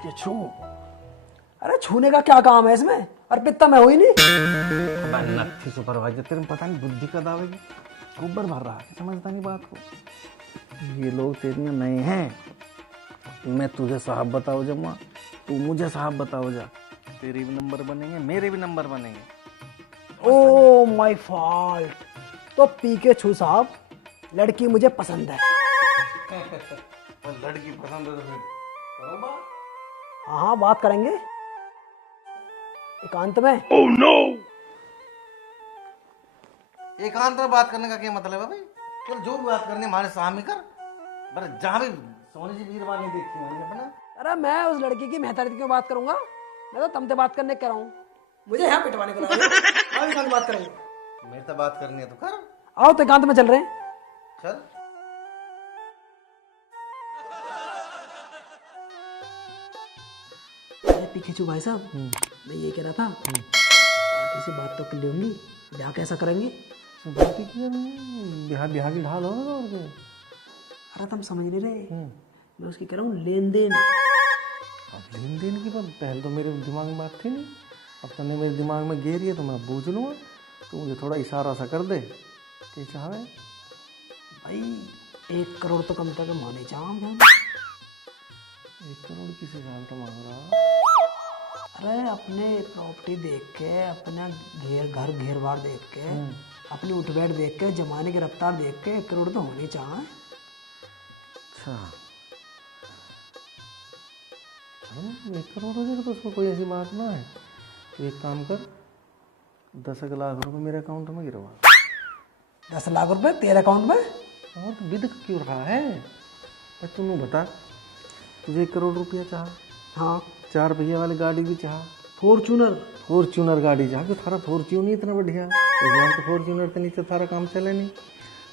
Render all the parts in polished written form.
के छू। अरे छूने का क्या काम है इसमें? और पित्ता मैं हुई नहीं। नत्थी सुपरवाइजर, तेरे में पता नहीं बुद्धि का दावे की गोबर भर रहा है, समझता नहीं बात को। ये लोग तेरे में नए हैं, मैं तुझे साहब बताओ जम्मा, तू मुझे साहब बताओ जा। तेरे भी नंबर बनेंगे, मेरे भी नंबर बनेंगे। Oh my fault. तो पी के छू साहब, लड़की मुझे पसंद है। लड़की पसंद है तो फिर करो बात। हाँ हाँ बात करेंगे एकांत में। Oh, no! एकांत में बात करने का क्या मतलब है भाई? चल जो भी बात करनी है हमारे सामने कर। पर जहाँ भी सोनी जी वीरवार नहीं देखी मैंने अपना। अरे मैं उस लड़की की मेहतरी क्यों बात करूंगा? मैं तो तुमसे बात करने कह रहा हूँ। मुझे यहाँ पिटवाने को लाए बात करेंगे। मेरे से बात करनी है तो कर। आओ तो एकांत में चल रहे हैं। चल। अरे पीछू भाई साहब, मैं ये कह रहा था पार्टी से बात तो कर ली होंगी, ब्याह कैसा करेंगे? बात ही किया नहीं, बिहार बिहार की ढाल होगा और क्या? अरे तुम समझ नहीं रहे, मैं उसकी कह रहा हूँ लेन देन। अब लेन देन की बात पहले तो मेरे दिमाग में बात थी नहीं, अब तूने मेरे दिमाग में घेरी है तो मैं बूझ लूँगा। तो मुझे थोड़ा इशारा सा कर दे कि चाहे भाई 1 करोड़ तो कम तक माने चाह। 1 करोड़ किसी साल का मांग रहा? अरे अपने प्रॉपर्टी देख के, अपना घर घेर बार देख के, अपनी उठ बैठ देख के, जमाने की रफ्तार देख के 1 करोड़ तो होनी चाहिए। अच्छा, चलो 1 करोड़ हो जाएगा तो उसमें कोई ऐसी बात ना है। तो एक काम कर, 10 लाख रुपए मेरे अकाउंट में गिरवा। 10 लाख रुपए तेरे अकाउंट में? और तो बिद क्यों रहा है? तू बता, तुझे 1 करोड़ रुपया चाह? हाँ। 4 पहिया वाली गाड़ी भी चाह? फॉर्चूनर गाड़ी चाह कि थारा फॉर्च्यून ही इतना बढ़िया है तो फॉर्च्यूनर के नीचे थारा काम चले नहीं।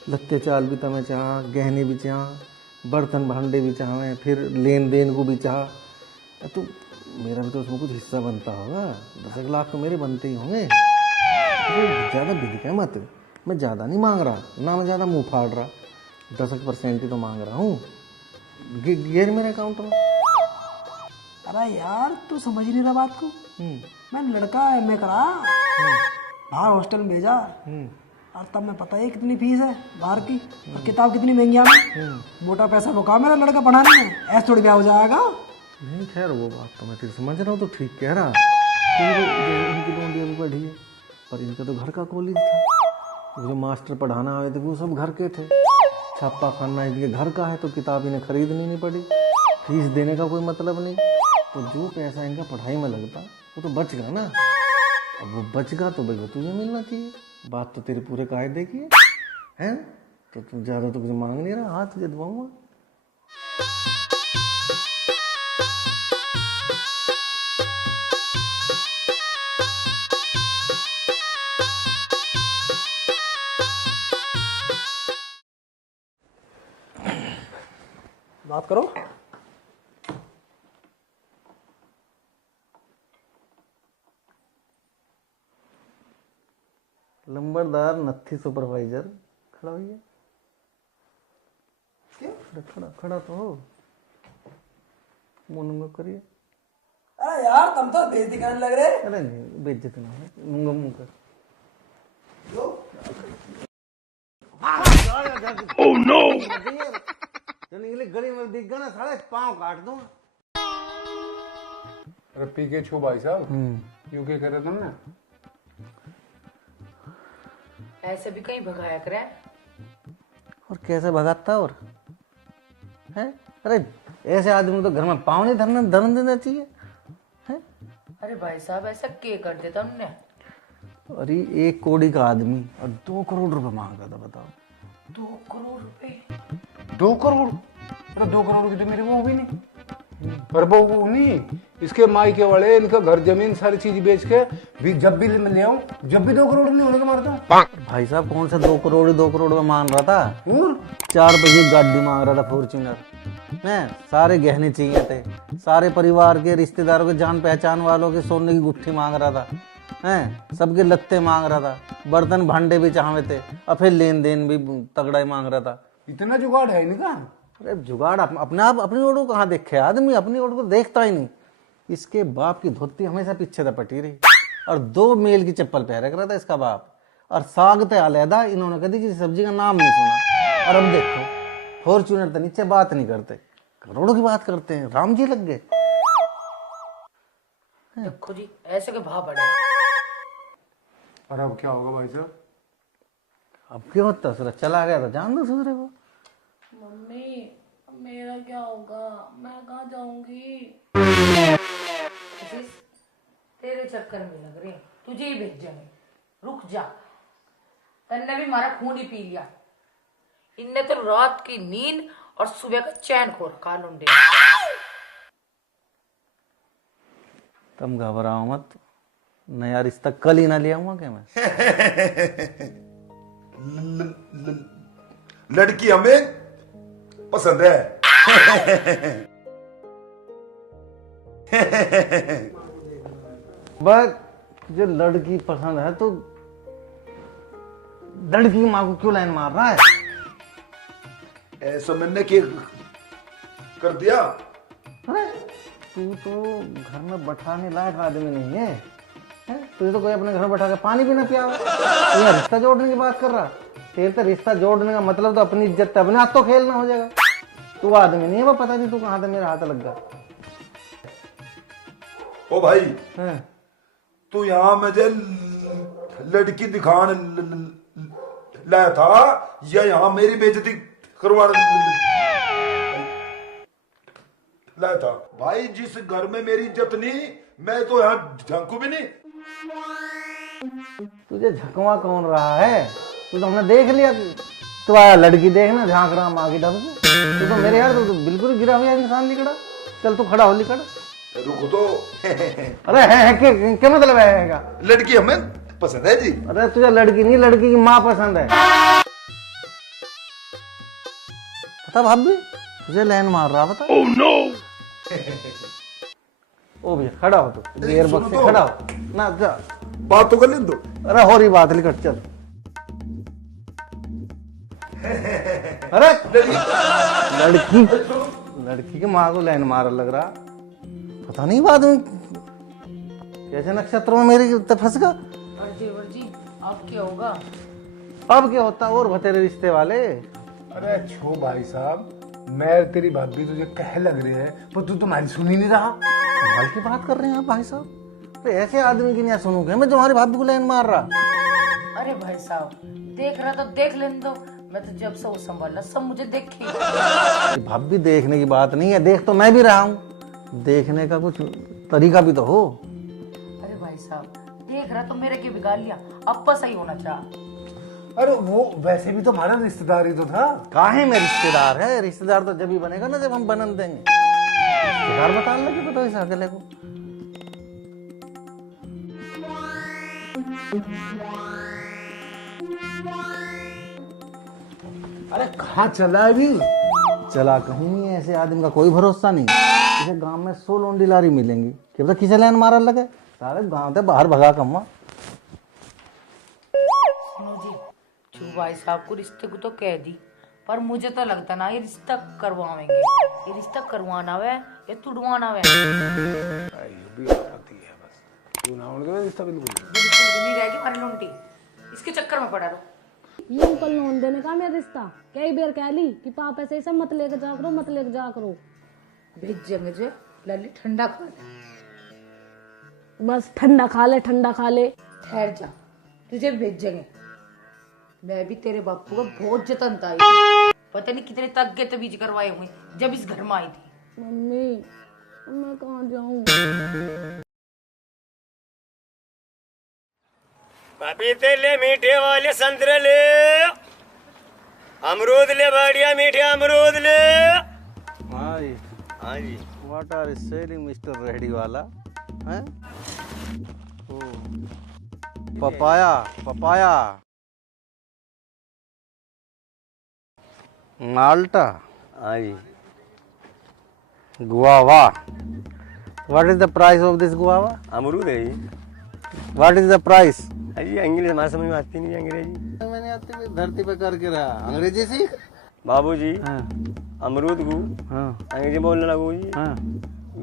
लत्ते चाल भी तमें चाह, गहने भी चाह, बर्तन भांडे भी चाहें, फिर लेन देन को भी चाह। तो मेरा भी तो उसमें कुछ हिस्सा बनता होगा। 10 लाख तो मेरे बनते ही होंगे। ज़्यादा बिद क्या मत, मैं ज़्यादा नहीं मांग रहा ना, मैं ज़्यादा मुंह फाड़ रहा, 10% ही तो मांग रहा हूँ। गिर मेरे अकाउंट में। अरे यार तू समझ नहीं रहा बात को। मैं लड़का है, मैं करा बाहर हॉस्टल में भेजा, और तब मैं पता है कितनी फीस है बाहर की, और किताब कितनी महंगी है। मोटा पैसा रुका मेरा लड़का पढ़ाने में, ऐसे थोड़ी ब्याह हो जाएगा। नहीं खैर वो बात तो मैं तेरे समझ रहा हूँ, तो ठीक कह रहा। इनकी लोंडी अभी बढ़ी है, पर इनका तो घर का कॉलेज था, जो मास्टर पढ़ाना आए थे वो सब घर के थे। छापा खाना इनके घर का है, तो किताब इन्हें खरीदनी नहीं पड़ी, फीस देने का कोई मतलब नहीं। तो जो पैसा इनका पढ़ाई में लगता वो तो बच गया ना। अब वो बच गया तो भाई वो तुझे मिलना चाहिए। बात तो तेरे पूरे कायदे की है, तो तू ज़्यादा तो कुछ मांग नहीं रहा, हाथ तुझे दबाऊंगा। बात करो। लंबरदार नत्थी सुपरवाइजर खड़ा हुई है। क्यों? खड़ा तो हो, मुंह करिए। अरे यार तुम तो बेइज्जती करने लग रहे। अरे नहीं बेइज्जत ना है, मुंह कर। Oh no! जब निकले गली में दिख गया ना, साले पाँव काट दूंगा। अरे पी के छो भाई साहब, यूं क्या करे तुमने? ऐसे भी कहीं भगाया करे। और कैसे भगाता और है? अरे ऐसे आदमी को तो घर में पाँव नहीं धरने देना चाहिए है? अरे भाई साहब ऐसा क्या कर देता उन्होंने? अरे 1 करोड़ का आदमी और 2 करोड़ रुपए मांग रहा था, बताओ। 2 करोड़ रुपए? 2 करोड़? अरे 2 करोड़ की तो मेरी बहू भी नहीं। पर बहू नहीं, इसके मायके वाले इनका घर जमीन सारी चीज बेच के भी जब भी ले आऊं, जब भी 2 करोड़ नहीं होने का मारता हूं। भाई साहब कौन सा 2 करोड़ में मांग रहा था? और 4 पहिए गाड़ी मांग रहा था, फॉर्च्यूनर में सारे गहने चाहिए थे, सारे परिवार के रिश्तेदारों के जान पहचान वालों के सोने की गुट्ठी मांग रहा था हैं, सबके लत्ते मांग रहा था, बर्तन भांडे भी चाहवे थे, और फिर लेन देन भी तगड़ा ही मांग रहा था। इतना जुगाड़ है इनका? अरे जुगाड़ अपने आप अपनी ओर को कहाँ देखे आदमी, अपनी ओर को देखता ही नहीं। इसके बाप की धोती हमेशा पीछे दपटी रही और 2 मील की चप्पल पहन रहा था इसका बाप। और साग ते अलहदा, इन्होंने कभी किसी सब्जी का नाम नहीं सुना। और अब देखो फॉर्च्यूनर तो नीचे बात नहीं करते, करोड़ों की बात करते हैं। राम जी लग गए। देखो जी ऐसे के भाव बढ़े। और अब क्या होगा भाई साहब? अब क्यों होता सुरज चला गया तो जान दो सुधरे को। मम्मी मेरा क्या होगा, मैं कहाँ जाऊंगी? तेरे चक्कर में लग रही, तुझे ही भेज जाएंगे। रुक जा, तन्ने भी हमारा खून ही पी लिया। इनने तो रात की नींद और सुबह का चैन खो रखा लुंडे। तुम घबराओ मत, नया रिश्ता कल ही ना ले आऊंगा क्या मैं। लड़की हमें पसंद है। बस जो लड़की पसंद है तो लड़की की माँ को क्यों लाइन मार रहा है? ऐसा मैंने क्या कर दिया? अरे तू तो घर में बैठाने लायक आदमी नहीं है, तुझे तो कोई अपने घर में बैठा के पानी भी ना पियावे। तू यहाँ रिश्ता जोड़ने की बात कर रहा। तेरे तो रिश्ता जोड़ने का मतलब तो अपनी इज्जत पे अपने हाथ तो खेलना हो जाएगा। तू आदमी नहीं है, वो पता नहीं तू कहाँ से मेरे हाथ लग गया। ओ भाई हैं? तू यहाँ मुझे लड़की दिखाने लाया था या यहाँ मेरी बेइज्जती करवाने लाया था? भाई जिस घर में मेरी इज्जत नहीं, मैं तो यहाँ झांकू भी नहीं। तुझे झकवा कौन रहा है? तू तो हमने देख लिया, तू आया लड़की देखना झांक रहा माँ की डब से। तू तो मेरे यार तो बिल्कुल गिरा हुआ इंसान लिखड़ा। चल तू खड़ा हो लिखड़ा। रुको तो। अरे है क्या मतलब है? लड़की हमें पसंद है जी। अरे तुझे लड़की नहीं, लड़की की माँ पसंद है। बता भाभी, तुझे लाइन मार रहा बता। Oh no. ओ भैया खड़ा हो तू, एयर बक्स से खड़ा हो ना जा। बात तो कर लें दो। अरे हो रही बात लिखट चल। अरे लड़की की माँ को लाइन मार लग रहा। पता नहीं बाद में कैसे नक्षत्रों में मेरी फंस गया। वर्जी अब क्या होगा? अब क्या होता और बतेरे रिश्ते वाले। अरे छो भाई साहब, मैं तेरी भाभी तुझे कह लग रही है पर तू तुम्हारी सुन ही नहीं रहा। कमाल की बात कर रहे हैं आप भाई साहब। तो ऐसे आदमी की नहीं सुनूंगा मैं तुम्हारी भाभी को लाइन मार रहा। अरे भाई साहब देख रहा तो देख लेने दो, मैं तो जब से वो संभाला सब मुझे देखी। भाभी देखने की बात नहीं है, देख तो मैं भी रहा हूँ। देखने का कुछ तरीका भी तो हो। अरे भाई साहब देख रहा तो मेरे के बिगाड़ लिया, अब पर सही होना चाह। अरे वो वैसे भी तो हमारा रिश्तेदार ही तो था। काहे में रिश्तेदार है? रिश्तेदार तो जब ही बनेगा ना जब हम बनन देंगे। रिश्तेदार बता लगे पता इस अकेले को। अरे कहाँ चला है अभी? चला कहीं नहीं, ऐसे आदमी का कोई भरोसा नहीं। इसे गांव में 100 लोंडी लारी मिलेंगी कि पता किसे लाइन मारा लगे। सारे गांव से बाहर भगा कम्मा। सुनो जी, चू भाई साहब को रिश्ते को तो कह दी, पर मुझे तो लगता ना ये रिश्ता करवाएंगे। ये रिश्ता करवाना है या तुड़वाना है? बिल्कुल भी नहीं रहेगी हमारी लुंटी, इसके चक्कर में पड़ा रहो। यूं कल लोन देने का मेरा रिश्ता कई बार कह ली कि पापा से सब मत लेके जा करो, मत लेके जा करो। भेजेंगे जो लल्ली ठंडा खा ले, बस ठंडा खा ले, ठंडा खा ले। ठहर जा, तुझे भेजेंगे। मैं भी तेरे बापू का बहुत जतन था, पता नहीं कितने तक के तबीज करवाए हुए जब इस घर में आई थी। मम्मी मैं कहाँ जाऊँ? पपीते ले, मीठे वाले संतरे ले, अमरूद ले, बढ़िया मीठे अमरूद ले। हाँ जी, हाँ जी। What are selling mister ready वाला हैं? पपाया पपाया, माल्टा, हाँ जी। Guava. What is the price of this guava? अमरूद है जी। What is the price? अजी अंग्रेजी हमारे समझ में आती नहीं अंग्रेजी। मैंने आते हुए धरती पे करके रहा, अंग्रेजी सीख। बाबूजी हाँ अमरूद को हाँ अंग्रेजी बोलने लगो जी। हाँ।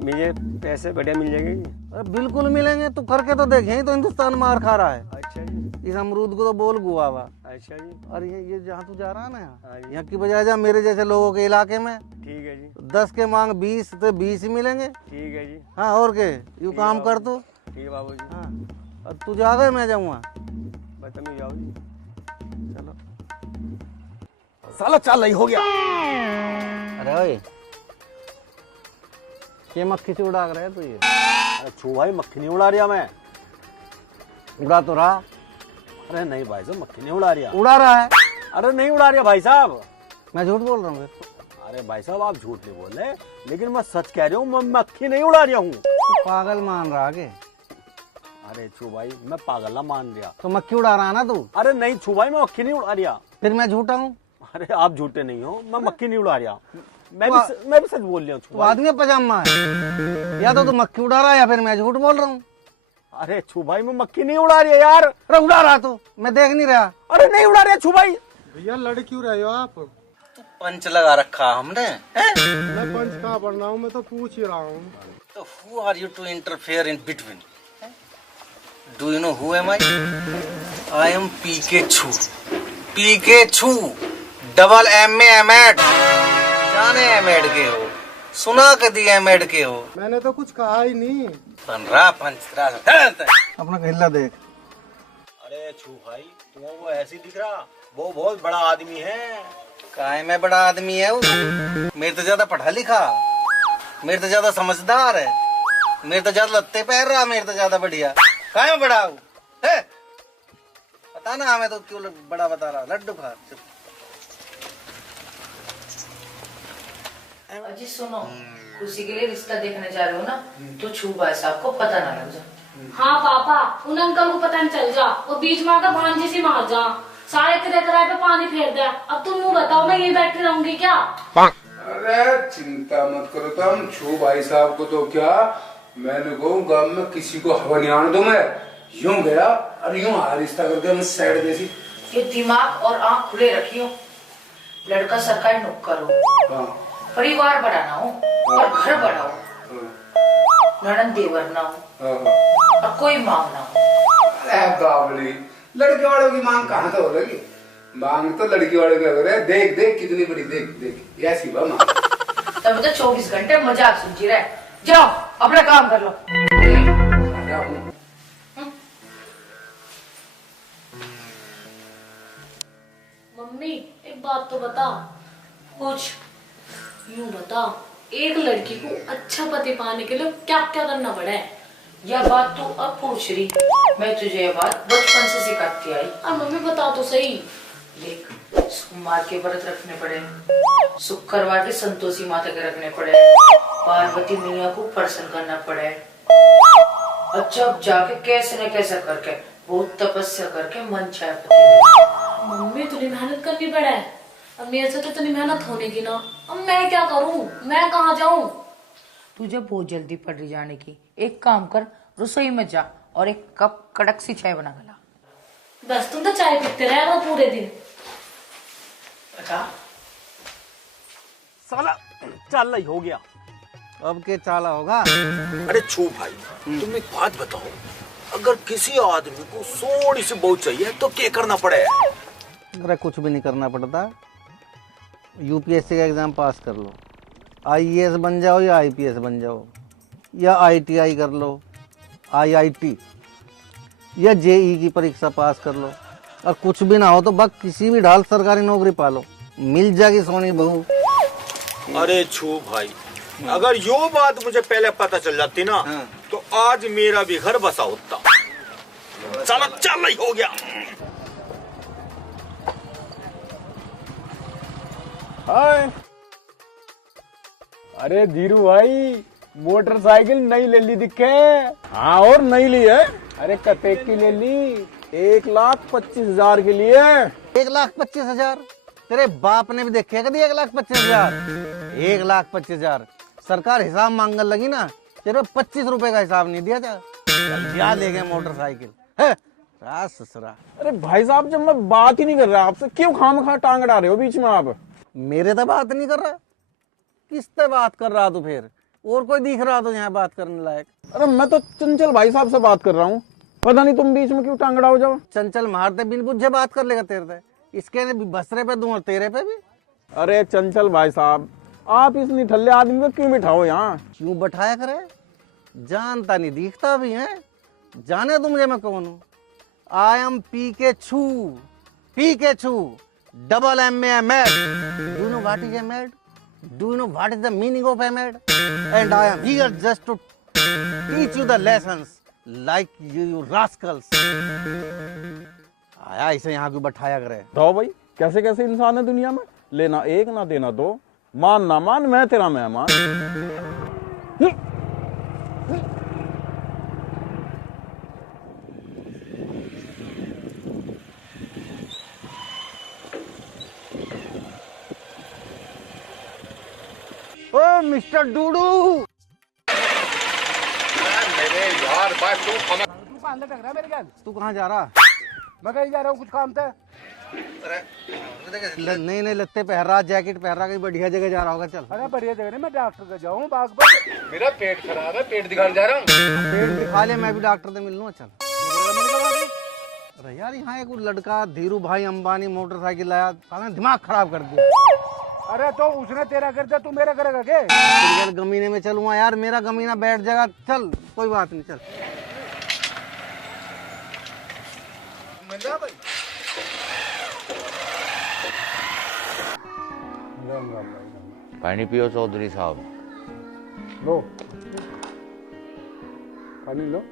मुझे पैसे बढ़िया मिल जाएंगे जी। अरे बिल्कुल मिलेंगे, तू करके तो देख, यही तो हिंदुस्तान मार खा रहा है। अच्छा जी। इस अमरूद को तो बोल गुआ हुआ। अच्छा जी। और ये जहाँ तू जा रहा है ना, हाँ जी। यहाँ की बजाय जा मेरे जैसे लोगों के इलाके में, ठीक है जी। 10 के मांग 20 तो 20 ही मिलेंगे। ठीक है जी। हाँ और के यू काम कर तू। ठीक है बाबू जी। हाँ और तू जा गए, मैं जाऊँगा। बदतमीज जाओ जी। चलो साला चाल हो गया। अरे ओए, ये मक्खी से उड़ा रहा है तू ये? अरे छू भाई, मक्खी नहीं उड़ा रिया मैं। उड़ा तो रहा। अरे नहीं भाई साहब, मक्खी नहीं उड़ा रिया। उड़ा रहा है। अरे नहीं उड़ा रिया भाई साहब। मैं झूठ बोल रहा हूँ? अरे भाई साहब आप झूठ नहीं बोल रहे, लेकिन मैं सच कह रही हूँ, मैं मक्खी नहीं उड़ा रिया हूँ। तू पागल मान रहा है? अरे छू भाई, मैं पागल ना मान रिया। तो मक्खी उड़ा रहा है ना तू? अरे नहीं छू भाई, मैं मक्खी नहीं उड़ा रिया। फिर मैं झूठा हूँ? अरे आप झूठे नहीं हो, मैं मक्खी नहीं उड़ा रिया। मैं भी सच बोल रहा हूँ छू तू भाई। आदमी पजामा है, या तो तू मक्खी उड़ा रहा है या फिर मैं झूठ बोल रहा हूँ। अरे छू भाई, मैं मक्खी नहीं उड़ा रिया यार। अरे उड़ा रहा तू, मैं देख नहीं रहा। अरे नहीं उड़ा रिया छू भाई। भैया लड़ क्यों रहे हो आप? पंच लगा रखा हमने। मैं पंच कहाँ पढ़ रहा हूँ, मैं तो पूछ ही रहा हूँ। तो who are you to interfere in between? Do you know who am I? I am PK Chu. PK Chu. Double MA MEd. जाने एमएड के हो, सुना कदी एमएड के हो? मैंने तो कुछ कहा ही नहीं। बन रहा पंच अपना हिल्ला देख। अरे छू भाई, तुम्हें वो ऐसे दिख रहा, वो बहुत बड़ा आदमी है। काय में बड़ा आदमी है वो? मेरे तो ज्यादा पढ़ा लिखा, मेरे तो ज्यादा समझदार है, मेरे तो ज्यादा लत्ते पहन रहा, मेरे तो ज्यादा बढ़िया। काय में बड़ा हूँ? पता ना हमें तो क्यों बड़ा बता रहा। लड्डू खा। अजी सुनो, खुशी के लिए रिश्ता देखने जा रहे हो ना, तो छू भाई साहब को पता ना लग जाए। हाँ पापा, उन अंकल को पता नहीं चल जा, वो बीच में आकर भांजी सी मार जा, सारे किराए पे पानी फेर दे। अब तुम मुँह बताओ, मैं यही बैठी रहूंगी क्या? अरे चिंता मत करो तुम, छू भाई साहब को तो क्या, मैंने को गांव में किसी को हवा नहीं आने दो। मैं यूं गया और यूं रिश्ता करके मैं साइड जैसी। ये दिमाग और आंख खुले रखियो, लड़का सरकारी नौकर हो, परिवार बढ़ाना हो और घर बढ़ाओ, ननद देवर ना हो और कोई मांग ना हो। अरे बावली, लड़के वालों की मांग कहाँ तो हो लगी? मांग तो लड़की वालों की हो रही है। देख देख कितनी बड़ी, देख देख ऐसी बा मांग। तब तो 24 घंटे मजाक सुनती रहे। जाओ अपना काम कर लो। मम्मी एक बात तो बता। कुछ यूं बता, एक लड़की को अच्छा पति पाने के लिए क्या क्या करना पड़ा है? यह बात तू अब पूछ रही, मैं तुझे यह बात बचपन से सिखाती आई। अब मम्मी बता तो सही। देख, सोमवार के व्रत रखने पड़े, शुक्रवार के संतोषी माता के रखने पड़े, पार्वती मैया को प्रसन्न करना पड़े, और जब जाके कैसे न कैसे करके बहुत तपस्या करके मन चाहे पति। मम्मी इतनी मेहनत करनी पड़े, अब मेरे से तो इतनी मेहनत होने की ना। अब मैं क्या करूं, मैं कहाँ जाऊं? तुझे बहुत जल्दी पड़ रही जाने की, एक काम कर, रसोई में जा और एक कप कड़क सी चाय बना के ला। बस तुम तो चाय पीते रहे हो पूरे दिन। अच्छा साला चाल हो गया। अब के चाला होगा? अरे छू भाई, तुम एक बात बताओ, अगर किसी आदमी को थोड़ी सी बहुत चाहिए तो क्या करना पड़े? अरे कुछ भी नहीं करना पड़ता, यूपीएससी का एग्जाम पास कर लो, आईएएस बन जाओ या आईपीएस बन जाओ, या आईटीआई कर लो, आईआईटी, या जेई की परीक्षा पास कर लो, और कुछ भी ना हो तो बस किसी भी ढाल सरकारी नौकरी पालो, मिल जाएगी सोनी बहू। अरे छू भाई, अगर यो बात मुझे पहले पता चल जाती ना, तो आज मेरा भी घर बसा होता। साला चाल हो गया। हाय, अरे धीरू भाई, मोटरसाइकिल नई ले ली दिखे? हाँ और नई ली है। अरे कते की ले ली? 1,25,000 के लिए। 1,25,000? तेरे बाप ने भी देखे कभी 1,25,000? 1,25,000 सरकार हिसाब मांगने लगी ना, तेरे 25 रुपए का हिसाब नहीं दिया था, क्या ले गए मोटरसाइकिल? ससुरा। अरे भाई साहब, जब मैं बात ही नहीं कर रहा आपसे, क्यों खामखा टांग अड़ा रहे हो बीच में आप? मेरे तो बात नहीं कर रहा, किससे बात कर रहा तू फिर? और कोई दिख रहा तो यहाँ बात करने लायक? अरे मैं तो चंचल भाई साहब से बात कर रहा हूँ, पता नहीं तुम बीच में क्यों टांगड़ा हो जाओ। चंचल मारते बिन बुझे बात कर लेगा तेरे से, इसके बसरे पे दूं और तेरे पे भी। अरे चंचल भाई साहब, आप इस निठल्ले आदमी को क्यों बिठाओ यहाँ? क्यों बैठाया करे? जानता नहीं दिखता भी है। जाने तुम मुझे मैं कौन हूँ? I am Pikachu double MAD। Do know what is MAD? Do you know what is the meaning of MAD? And I am here just to teach you the lessons like you rascals. आया इसे यहाँ क्यों बैठाया करे? बताओ भाई, कैसे कैसे इंसान है दुनिया में, लेना एक ना देना दो, मान ना मान मैं तेरा मेहमान। ओ मिस्टर डूडू, मेरे यार बात तू तू कहाँ जा रहा? मैं कहीं जा रहा हूँ, कुछ काम था। नए नए लत्ते पहन रहा, जैकेट पहन रहा, कहीं बढ़िया जगह जा रहा होगा। चल। अरे बढ़िया जगह नहीं, मैं डॉक्टर का जाऊँ बाग पर। मेरा पेट खराब है, पेट दिखाने जा रहा हूँ। पेट दिखा ले, मैं भी डॉक्टर से मिल लूँ। चल। अरे यार यहाँ एक लड़का धीरू भाई अंबानी मोटरसाइकिल लाया, साला दिमाग खराब कर दिया। अरे तो उसने तेरा कर दिया, तू मेरा करेगा क्या? यार गमीने में चलूंगा यार, मेरा गमीना बैठ जाएगा। चल कोई बात नहीं, चल। पानी पियो चौधरी साहब। लो पानी लो।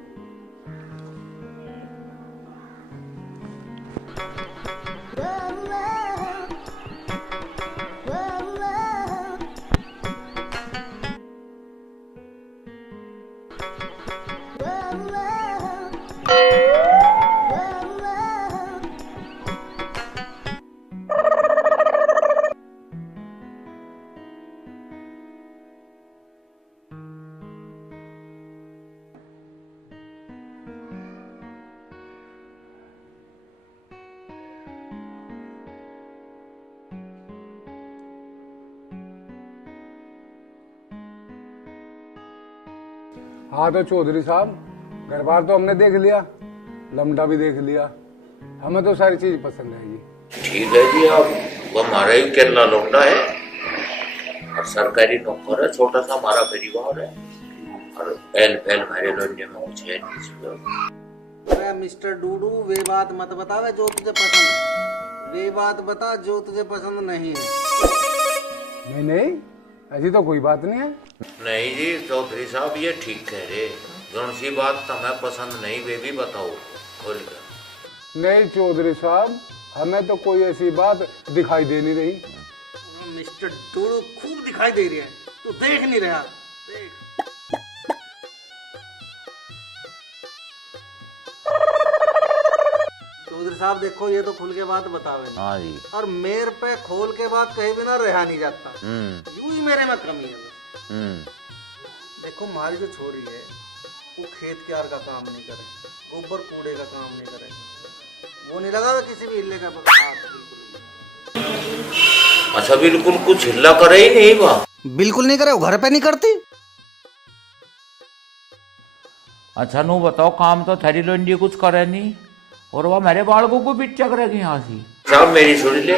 हाँ तो चौधरी साहब, घर बार तो हमने देख लिया, लमडा भी देख लिया, हमें तो सारी चीज पसंद आएगी। ठीक है जी, अब वो हमारा ही केरला लौंडा है और सरकारी नौकर है, छोटा सा हमारा परिवार है और पहल पहल हमारे लौंडे में कुछ है नहीं। अरे मिस्टर डूडू, वे बात मत बतावे जो तुझे पसंद है, वे बात बता जो तुझे पसंद नहीं है। नहीं, ऐसी तो कोई बात नहीं है। नहीं जी चौधरी साहब, ये ठीक कह रहे, कौन सी बात तुम्हें पसंद नहीं वे भी बताओ खोल कर। नहीं चौधरी साहब, हमें तो कोई ऐसी बात दिखाई दे नहीं रही। मिस्टर डूडू खूब दिखाई दे रही है, तू देख नहीं रहा। देख। चौधरी साहब देखो, ये तो खुल के बात बतावे। हाँ जी। और मेरे पे खोल के बात कहीं बिना रहा नहीं जाता, यूं ही मेरे में कमी है। देखो हमारी जो छोरी है वो खेत क्यार का काम नहीं करे, गोबर कूड़े का काम नहीं करे, वो नहीं लगा किसी भी हिल्ले का अच्छा बिल्कुल कुछ हिल्ला करे ही नहीं वहाँ? बिल्कुल नहीं करे, वो घर पे नहीं करती। अच्छा नो बताओ, काम तो थैरी लोंडी कुछ करे नहीं और वह मेरे बालकों को भी चक रही हंसी। साहब मेरी सुन ले,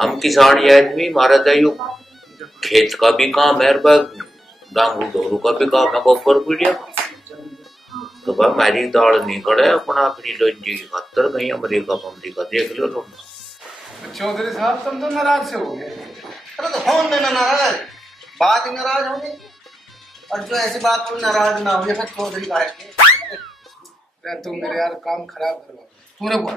हम किसान आदमी, हमारा तो खेत का भी काम है, डांगू डोरू का भी काम है, गोबर पीड़िया तो भाई मेरी दाल नहीं करे अपना अपनी लोंजी की खातर कहीं अमेरिका देख लो लोग। चौधरी साहब तुम तो नाराज से हो गए। अरे तो कौन देना नाराज, बात ही नाराज होगी, और जो ऐसी बात कोई नाराज ना हो फिर चौधरी का है। तुम मेरे यार काम खराब करवा पूरे हुआ।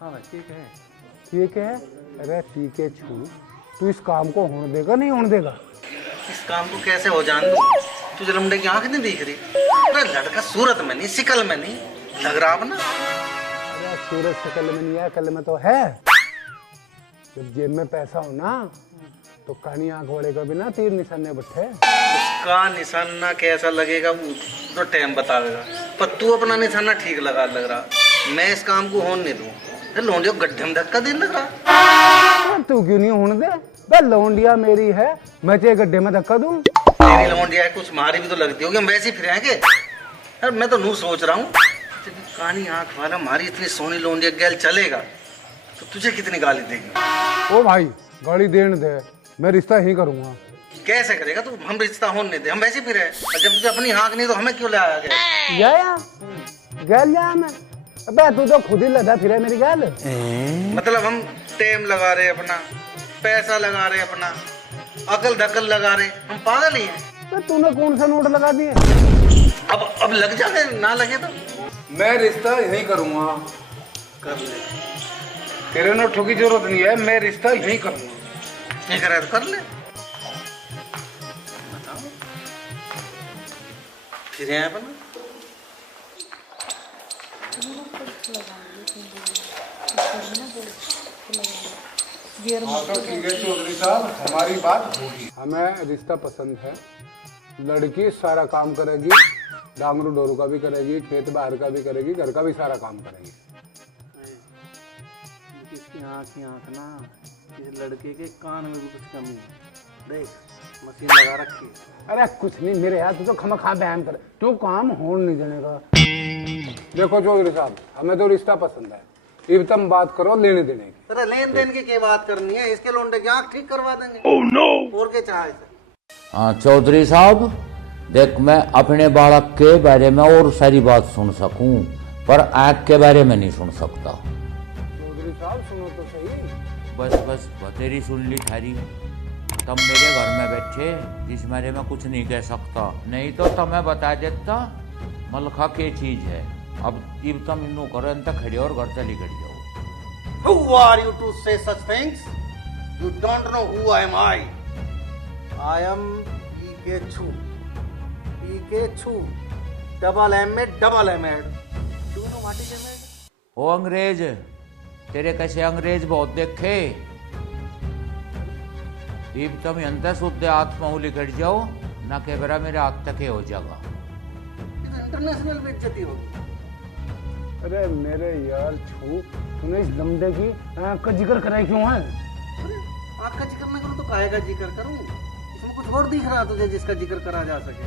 हाँ ठीक है। ठीक है, अरे ठीक है छू, तू इस काम को होने देगा नहीं होने देगा? इस काम को कैसे हो जान दो, तुझे लमडे की आंख नहीं दिख रही? अरे लड़का सूरत में नहीं शिकल में नहीं लग रहा अपना। अरे सूरत शकल में नहीं है, कल में तो है। जब जेब में पैसा हो ना तो कानी आंख वाले का भी ना तीर निशाने बैठे। उसका निशाना कैसा लगेगा वो तो टाइम बतावेगा। पर तू अपना निशाना ठीक लग रहा, मैं इस काम को होने नहीं दूं। लौंडिया गड्ढे में धक्का देने लग रहा। तू क्यों नहीं होने दे? बे लौंडिया मेरी है, मैं तेरे गड्ढे में धक्का दूं? तेरी लौंडिया है, कुछ मारी भी तो लगती होगी, हम वैसे ही फिरेंगे। यार मैं तो नू सोच रहा हूँ, कानी आंख वाला मारी इतनी सोनी लौंडिया गैल चलेगा तो तुझे कितनी गाली देगी? ओ भाई गाली देने दे, मैं रिश्ता ही करूंगा। कैसे करेगा तू? हम रिश्ता होने दे, हम वैसे ही फिरे। और जब तुझे अपनी हाँक नहीं तो हमें क्यों लाया गया? गैल जा मैं। अबे तू तो खुद ही लगा फिर मेरी गैल। मतलब हम टाइम लगा रहे अपना, पैसा लगा रहे अपना, अकल दकल लगा रहे, हम पागल ही हैं। तो तूने कौन सा नोट लगा दिए? अब लग जाए, ना लगे तो मैं रिश्ता यही करूंगा। कर ले। तेरे नोटों की जरूरत नहीं है, मैं रिश्ता यही करूंगा। नहीं करे तो कर ले। फिर यहाँ पर चौधरी साहब, हमारी बात होगी। हमें रिश्ता पसंद है। लड़की सारा काम करेगी, डांगरू डोरू का भी करेगी, खेत बाहर का भी करेगी, घर का भी सारा काम करेगी। इसकी आँख ना, इस लड़के के कान में भी कुछ कमी है। देख मशीन लगा रखी है। अरे कुछ नहीं मेरे यार, तू तो खमा बयान कर, तू काम होने नहीं देने का। देखो चौधरी साहब, हमें तो रिश्ता पसंद है, अब तुम बात करो लेने देने की। अरे लेन देन की क्या बात करनी है? इसके लोंडे की आँख ठीक करवा देंगे। Oh no. और क्या चाहे? हाँ चौधरी साहब, देख मैं अपने बालक के बारे में और सारी बात सुन सकूं, पर आँख के बारे में नहीं सुन सकता। चौधरी साहब सुनो तो सही। बस बतेरी सुन ली थारी। तुम मेरे घर में बैठे, जिस बारे में कुछ नहीं कह सकता, नहीं तो तुम्हें बता देता मलखा क्या चीज है। अब इब तुम इन्नू करो, इन तक खड़े और घर चली कर जाओ। Who are you to say such things? You don't know who am I. I am PK Chu. PK Chu. Double M में double M add. Do you know what is M add? ओ अंग्रेज, तेरे कैसे अंग्रेज बहुत देखे। इब तुम अंतर शुद्ध आत्मा लिखट जाओ, ना के बरा मेरे हाथ तक हो जाएगा। इंटरनेशनल बेइज्जती होगी। अरे मेरे यार छू, तूने इस लमडे की आँख का जिक्र कराई क्यों है? अरे आँख का जिक्र ना करूँ तो काहे का जिक्र करूँ? इसमें कुछ और दिख रहा तुझे जिसका जिक्र करा जा सके?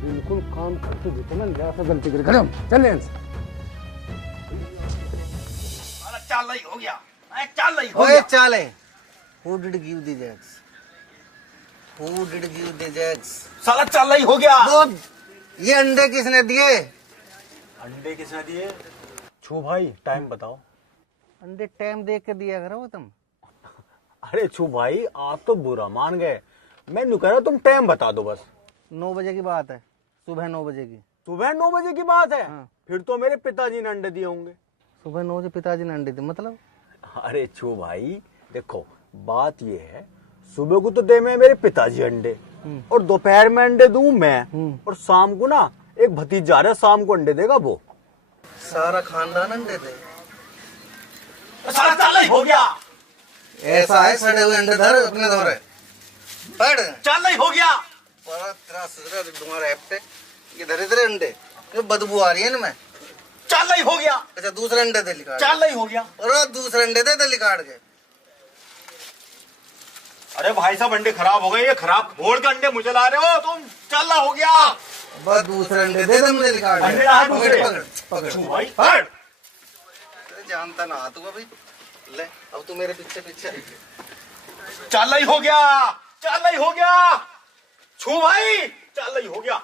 बिल्कुल काम करते जितना ज्यादा गलती कर खड़े चल यहाँ से। चाल नहीं हो गया, चाल नहीं हो गया। चाल है। Who did give the jacks? Who did give the jacks? साला चाल नहीं हो गया। वो ये अंडे किसने दिए? अंडे किसने दिए? छू भाई टाइम बताओ। अंडे टाइम देख के दिया करो तुम। अरे छू भाई आप तो बुरा मान गए, मैं नु कह रहा तुम टाइम बता दो बस। 9 बजे की बात है, सुबह 9 बजे की। सुबह 9 बजे की बात है? हाँ। फिर तो मेरे पिताजी ने अंडे दिए होंगे। सुबह 9 बजे पिताजी ने अंडे दिए मतलब? अरे छू भाई देखो बात ये है, सुबह को तो दे में मेरे पिताजी अंडे, और दोपहर में अंडे दूं मैं, और शाम को ना एक भतीजा है शाम को अंडे देगा वो। सारा खानदान अंडे दे। साला चाल नहीं हो गया। ऐसा है सड़े हुए अंडे धर अपने धोरे। पढ़। चाल नहीं हो गया। बड़ा तेरा ससुरा तुम्हारा हैप्टे, ये धरे तेरे अंडे, ये बदबू आ रही है इनमें। चाल नहीं हो गया। अच्छा दूसरे अंडे दे लिकाड़। चाल नहीं हो गया। और दूसरे अंडे दे लिकाड़ के। अरे भाई साहब अंडे खराब हो गए, ये खराब घोड़ के अंडे मुझे ला रहे हो तुम। चाल ना हो गया। बस दूसरे अंडे दे मुझे लिकाड़ के। अंडे ला दूसरे। पकड़ छू भाई पकड़। जानता ना तू अभी। ले अब तू मेरे पीछे पीछे। चाल नहीं हो गया। चाल नहीं हो गया। छू भाई चाल नहीं हो गया।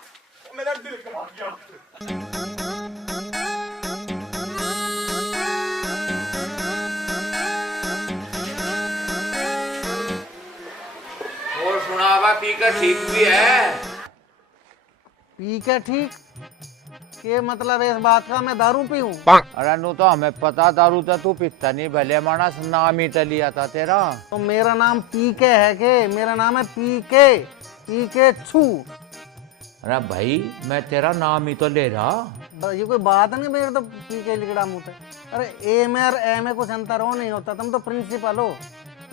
मेरा दिल कमा गया। और सुनावा पी कर ठीक भी है। पी के ठीक? के मतलब इस बात का मैं दारू पीऊं? अरे नु तो हमें पता दारू तो तू पीता नहीं, भले मानस नाम ही तो लिया था तेरा। तो मेरा नाम पीके है के? मेरा नाम है पीके, पीके छू। अरे भाई मैं तेरा नाम ही तो ले रहा। ये कोई बात नहीं, मेरे तो पीके लिखड़ा मुँह पे। अरे ए में और ए में कुछ अंतर हो नहीं होता, तुम तो प्रिंसिपल हो,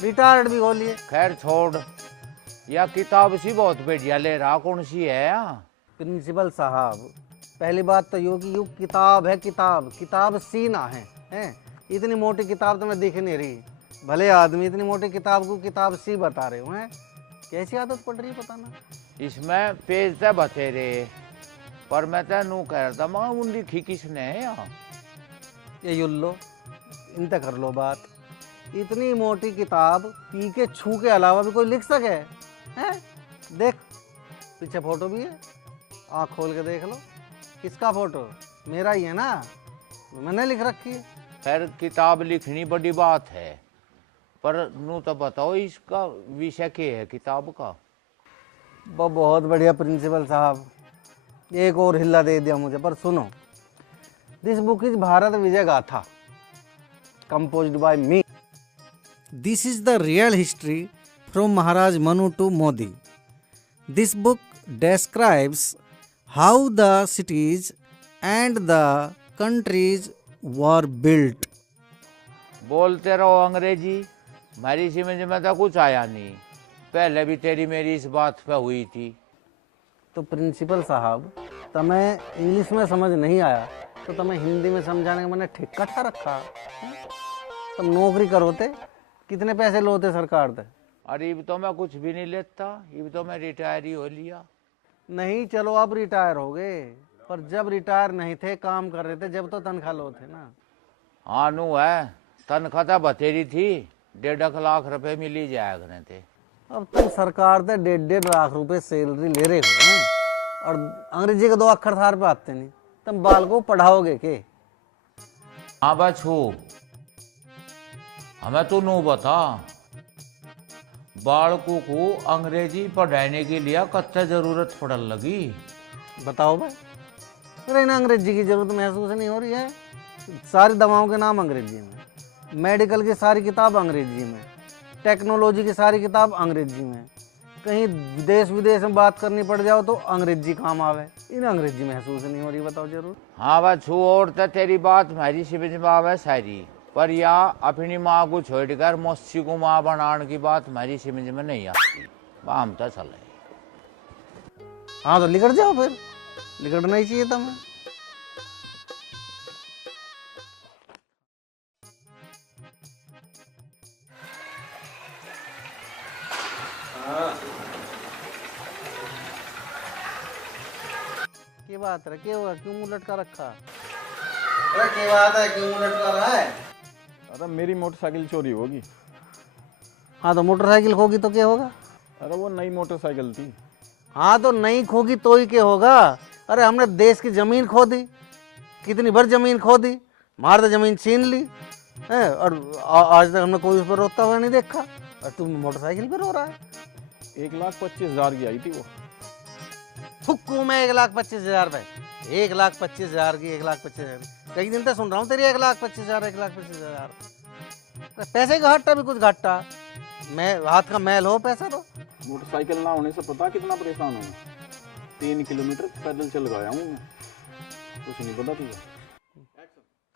रिटायर्ड भी हो लिए। खैर छोड़, या किताब सी बहुत बढ़िया ले रहा, कौन सी है? प्रिंसिपल साहब, पहली बात तो यो कि यो किताब है, किताब सीना है, हैं? इतनी मोटी किताब तो मैं दिख नहीं रही, भले आदमी इतनी मोटी किताब को किताब सी बता रहे हो, हैं? कैसी आदत पड़ रही है पता ना। इसमें पेज तो बतेरे, पर मैं तो नू कह रहा था माँ उन लिखी किसने है यहाँ। ये युल्लो इनते कर लो बात, इतनी मोटी किताब पी के छू के अलावा भी कोई लिख सके, हैं? देख पीछे फोटो भी है, आँख खोल के देख लो। किसका फोटो? मेरा ही है ना, मैंने लिख रखी है। खैर किताब लिखनी बड़ी बात है, पर नू तो बताओ इसका विषय क्या है किताब का। बहुत बढ़िया प्रिंसिपल साहब, एक और हिल्ला दे दिया मुझे, पर सुनो। दिस बुक इज भारत विजय गाथा, composed by me. This is the real history from Maharaj Manu to Modi. This book describes how the cities and the countries were built. बोलते रहो अंग्रेजी, मेरी समझ में तो कुछ आया नहीं, पहले भी तेरी मेरी इस बात पे हुई थी। तो प्रिंसिपल साहब, तुम्हें इंग्लिश में समझ नहीं आया तो तुम्हें हिंदी में समझाने का मैंने ठेका ठा रखा। तुम नौकरी करोते, कितने पैसे लोते सरकार से? अरे अब तो मैं कुछ भी नहीं लेता, अब तो मैं रिटायर ही हो लिया। नहीं, चलो अब रिटायर हो गए, पर जब रिटायर नहीं थे, काम कर रहे थे, जब तो तनख्वाह लो थे ना। हाँ नू है, तनख्वाह तो बतेरी थी, 1.5 लाख रुपए मिली जाया करने थे। अब तुम सरकार से 1.5 लाख रुपए सैलरी ले रहे हो, हैं? और अंग्रेजी के 2 अक्षर थार पे आते नहीं, तुम बाल को पढ़ाओगे के? हाँ बच्चू, हमें तो नू बता, बालकों को अंग्रेजी पढ़ाने के लिए कच्चा जरूरत पड़न लगी। बताओ भाई, अरे ना अंग्रेजी की जरूरत महसूस नहीं हो रही है? सारी दवाओं के नाम अंग्रेजी में, मेडिकल की सारी किताब अंग्रेजी में, टेक्नोलॉजी की सारी किताब अंग्रेजी में, कहीं देश विदेश में बात करनी पड़ जाओ तो अंग्रेजी काम आवे, इन अंग्रेजी महसूस नहीं हो रही, बताओ जरूर। हाँ बच्चू, और तो तेरी बात मेरी समझ में आवे सारी, पर या अपनी माँ को छोड़कर मौसी को माँ बनाने की बात मेरी समझ में नहीं आती। हम तो चले। हाँ तो लिखट जाओ फिर, लिखटना ही चाहिए तुम्हें। क्या बात है, क्या हुआ, क्यों मुंह लटका रखा? अरे क्या बात है, क्यों मुंह लटका रहा है? अरे मेरी मोटरसाइकिल चोरी होगी। हाँ तो मोटरसाइकिल खोगी तो क्या होगा? अरे वो नई मोटरसाइकिल थी। हाँ तो नहीं खोगी तो ही क्या होगा? अरे हमने देश की जमीन खो दी, कितनी बार जमीन खो दी, मार तो जमीन छीन ली है, और आज तक हमने कोई उस पर रोता हुआ नहीं देखा, और तुम मोटरसाइकिल पर रो रहा है। 1,25,000 की आई थी वो। थुक्कू में 1,25,000 रुपए, 1,25,000 की, 1,25,000 कई दिन तक सुन रहा हूँ तेरी 1,25,000, 1,25,000। पैसे का हट्टा भी कुछ घाटा, मैं हाथ का मैल हो पैसा तो। मोटरसाइकिल ना होने से पता कितना परेशान हूँ। 3 किलोमीटर पैदल चल गया हूँ मैं, कुछ नहीं पता तुझे।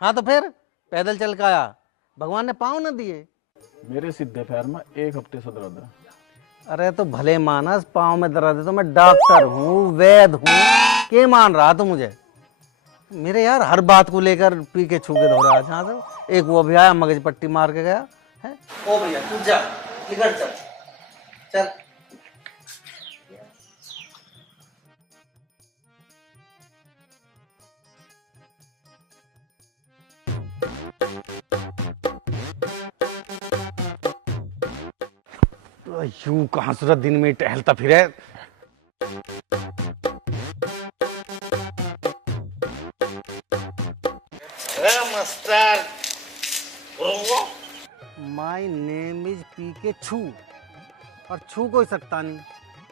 हाँ तो फिर पैदल चल के आया, भगवान ने पाँव न दिए? मेरे सीधे पैर में 1 हफ्ते से दर्द है। अरे तो भले मानस, पाँव में दर्द है तो मैं डॉक्टर हूँ, वैद हूँ, क्या मान रहा तू मुझे? मेरे यार हर बात को लेकर पी के छू के धो रहा है। जहाँ से एक वो भी आया मगज पट्टी मार के गया है। ओ भैया तू जा, निकल चल चल। यूं कहाँ सूरत दिन में टहलता फिरे। माई नेम इज पी के छू, और छू कोई सकता नहीं,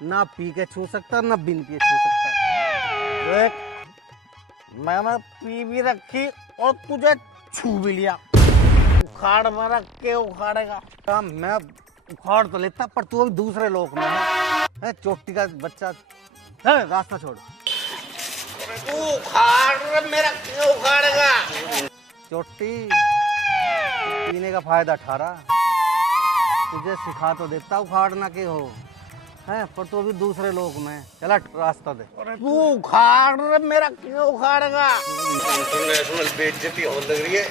ना पी के छू सकता ना बिन पी छू सकता। देख मैंने पी भी रखी और तुझे छू भी लिया, उखाड़ में रख के उखाड़ेगा। मैं उखाड़ तो लेता, पर तू अभी दूसरे लोग में है, चोटी का बच्चा है, रास्ता छोड़। उखाड़ मेरा क्यों उखाड़ेगा? चोटी पीने का फायदा ठहरा, तुझे सिखा तो देता उखाड़ना के हो है, पर तो अभी दूसरे लोग में। चला रास्ता दे। तू उखाड़ रे, मेरा क्यों उखाड़ेगा? बेइज्जती होने लग रही है।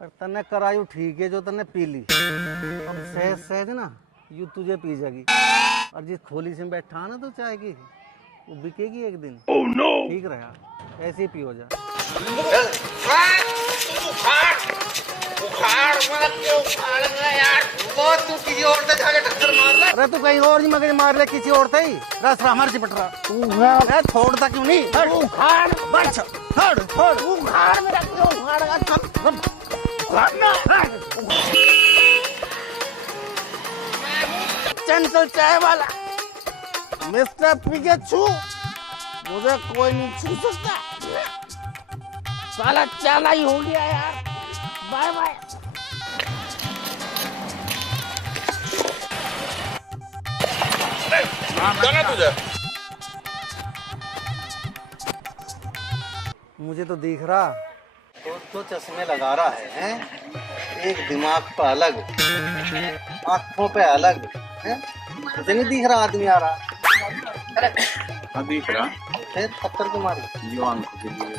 पर तने करायु ठीक है जो तने पी ली, अब सहज सहज ना यू तुझे पी जाएगी। और जिस खोली से बैठा ना तो चाय की, वो बिकेगी एक दिन। ठीक रहा, ऐसे ही पियो जा। अरे तू कहीं और नहीं मगज मार ले किसी और से ही। रस हमारे से पट रहा तू छोड़ता क्यों नहीं? चंचल चाय वाला मिस्टर पिकाचू, मुझे कोई नहीं छू सकता। साला चाला ही हो गया यार। Bye bye. तुझे मुझे तो दिख रहा तो चश्मे लगा रहा है? एक दिमाग पे अलग, आंखों पे अलग है। मुझे नहीं दिख रहा आदमी आ रहा। हाँ दिख रहा फिर पत्थर को मारी यो आंखों के लिए,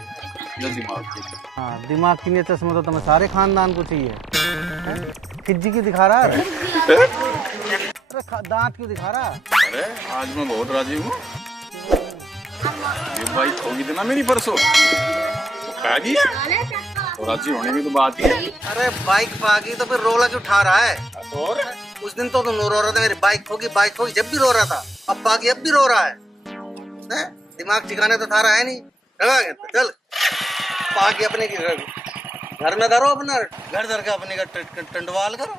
यो दिमाग के लिए। हाँ दिमाग के लिए चश्मा तो तुम्हें सारे खानदान को चाहिए। खिज्जी क्यों दिखा रहा है? अरे दांत क्यों दिखा रहा? अरे आज मैं बहुत राजी हूँ। ये बाइक होगी थी ना मेरी परसों, पैगी तो राजी होने की तो बात ही है। अरे बाइक पागी तो फिर रोला क्यों उठा रहा है? और उस दिन तो तुम रो रहा था मेरी बाइक होगी जब भी रो रहा था। अब पागी अब भी रो रहा है। दिमाग ठिकाने तो था रहा है नहीं। चल पागी अपने घर में धरो, अपना घर धर के अपने का टंडवाल करो।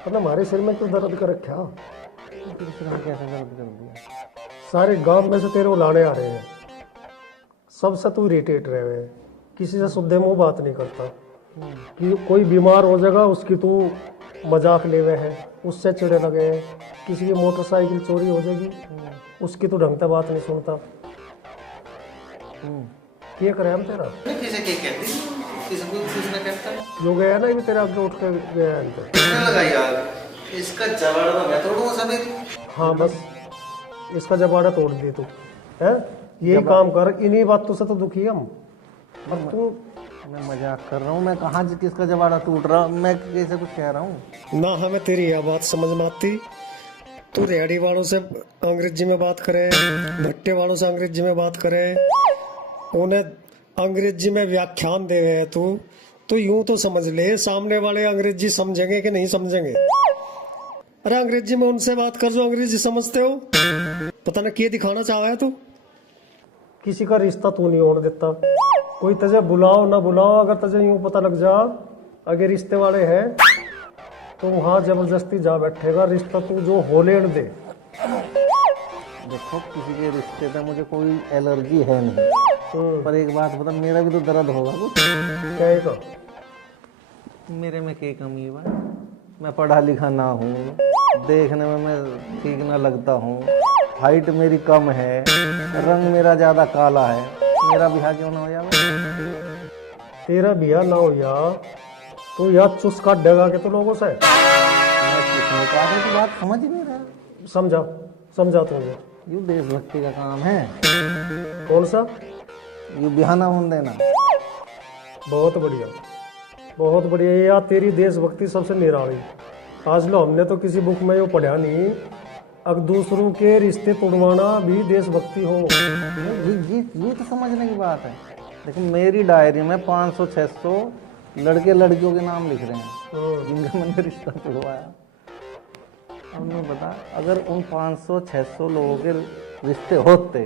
मतलब हमारे सिर में क्यों दर्द कर रखा? कैसे दर्द कर दिया? सारे गांव में से तेरे उलाने आ रहे हैं, सबसे तू इरिटेट रहे हुए, किसी से शुद्ध मुंह बात नहीं करता। कि कोई बीमार हो जाएगा उसकी तू मजाक ले हुए है, उससे चिड़े लगे हैं। किसी की मोटरसाइकिल चोरी हो जाएगी उसकी तू ढंग से बात नहीं सुनता। ये करे हम तेरा किसे क्या कहती? किसने कहता? जो गया ना भी तेरे आगे उठ के गया है लगा यार, इसका जवाड़ा तो मैं तोड़ूंगा सभी। हाँ बस इसका जबाड़ा तोड़ दिए तू है। यही काम कर, इन्हीं बातों से तो दुखी हम। अब तू मैं मजाक कर रहा हूँ, मैं कहाँ किसका जबाड़ा टूट रहा, मैं कैसे कुछ कह रहा हूँ? ना हमें तेरी यह बात समझ में आती। तू रेहड़ी वालों से अंग्रेजी में बात करे, भट्टे वालों से अंग्रेजी में बात करे, उन्हें अंग्रेजी में व्याख्यान दे रहे हैं। तू यूं तो समझ ले सामने वाले अंग्रेजी समझेंगे कि नहीं समझेंगे। अरे अंग्रेजी में उनसे बात कर जो अंग्रेजी समझते हो। पता ना क्या दिखाना चाह रहा है तू। किसी का रिश्ता तू नहीं होने देता। कोई तुझे बुलाओ ना बुलाओ, अगर तुझे यूं पता लग जा अगर रिश्ते वाले हैं तो वहाँ जबरदस्ती जा बैठेगा। रिश्ता तू जो हो लेने दे। देखो किसी के रिश्ते में मुझे कोई एलर्जी है नहीं, पर एक बात बता, मेरा भी तो दर्द होगा कुछ। क्या का? मेरे में क्या कमी है भाई? मैं पढ़ा लिखा ना हूँ, देखने में मैं ठीक ना लगता हूँ, हाइट मेरी कम है, रंग मेरा ज्यादा काला है, मेरा ब्याह क्यों ना हो जाए? तेरा ब्याह ना हो यार तो यार चुस काट देगा के तो लोगों से। की बात समझ ही नहीं रहा। समझा तुझे। यू देशभक्ति का काम है। कौन सा? यू ब्याह ना होने देना। बहुत बढ़िया यार, तेरी देशभक्ति सबसे निराली। आज लो हमने तो किसी बुक में ये पढ़ा नहीं, अब दूसरों के रिश्ते तोड़वाना भी देशभक्ति हो। ये तो समझने की बात है। देखो मेरी डायरी में 500-600 लड़के लड़कियों के नाम लिख रहे हैं जिनका मैंने रिश्ता तोड़वाया। अब मैं बता, अगर उन 500-600 लोगों के रिश्ते होते,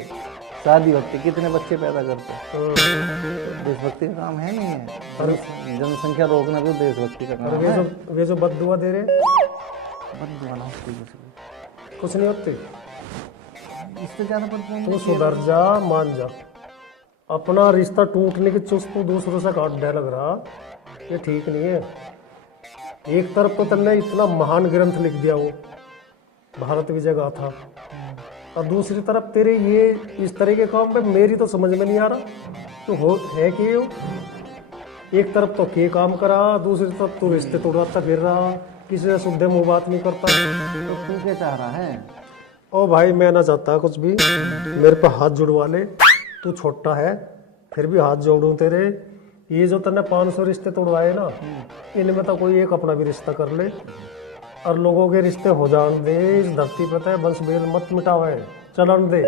शादी होती, कितने बच्चे पैदा करते? देशभक्ति का काम है नहीं है? जनसंख्या रोकना भी देशभक्ति का काम है। वे जो बददुआ दे रहे, बददुआ ना होती कुछ नहीं होती। इससे ज्यादा परफॉर्म तू सुधर जा, मान जा। अपना रिश्ता टूटने की चुस्त तू दूसरों से काटने लग रहा, ये ठीक नहीं है। एक तरफ तो तुमने इतना महान ग्रंथ लिख दिया वो भारत विजय गाथा, और दूसरी तरफ तेरे ये इस तरह के काम पे मेरी तो समझ में नहीं आ रहा तो हो है कि यो? एक तरफ तो के काम करा, दूसरी तरफ तू रिश्ते तोड़ाता फिर रहा, किसी से शुद्ध मुंह बात नहीं करता। तो तू क्या चाह रहा है? ओ भाई मैं ना चाहता कुछ भी, मेरे पे हाथ जुड़वा ले। तू छोटा है फिर भी हाथ जोड़ूं तेरे। ये जो तूने 500 रिश्ते तोड़वाए ना, इनमें तो कोई एक अपना भी रिश्ता कर ले और लोगों के रिश्ते हो जान दे। इस धरती पे तो वंश भेद मत मिटावे, चलन दे।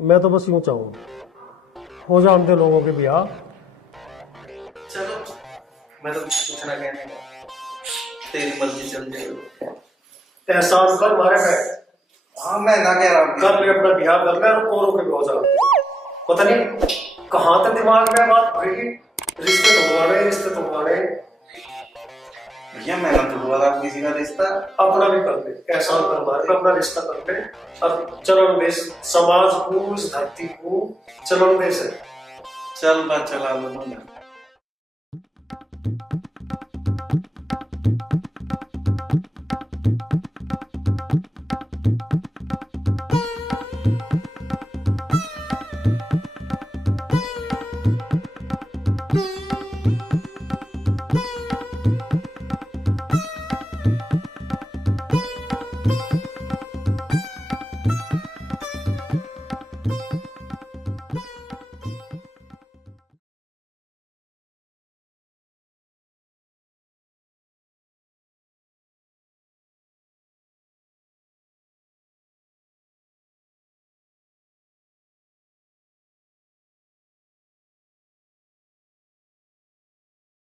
मैं तो बस यूं चाहूँ, हो जान दे लोगों के ब्याह। चलो मैं तो कुछ ना कहने का, तेरी मर्जी चल जाएगी। एहसास कर मारे पे। हाँ मैं ना कह रहा हूँ, कर ले अपना ब्याह कर ले और कोरों के भी हो जान दे। पता नहीं कहाँ तक दिमाग में बात भरेगी, रिश्ते तोड़वाने। भैया मैं ना तोड़वा रहा किसी का रिश्ता, अपना भी कर ले, एहसान कर मारे पे अपना रिश्ता कर ले और चलन दे समाज को, इस धरती को चलन दे से। चल बात चला लो ना।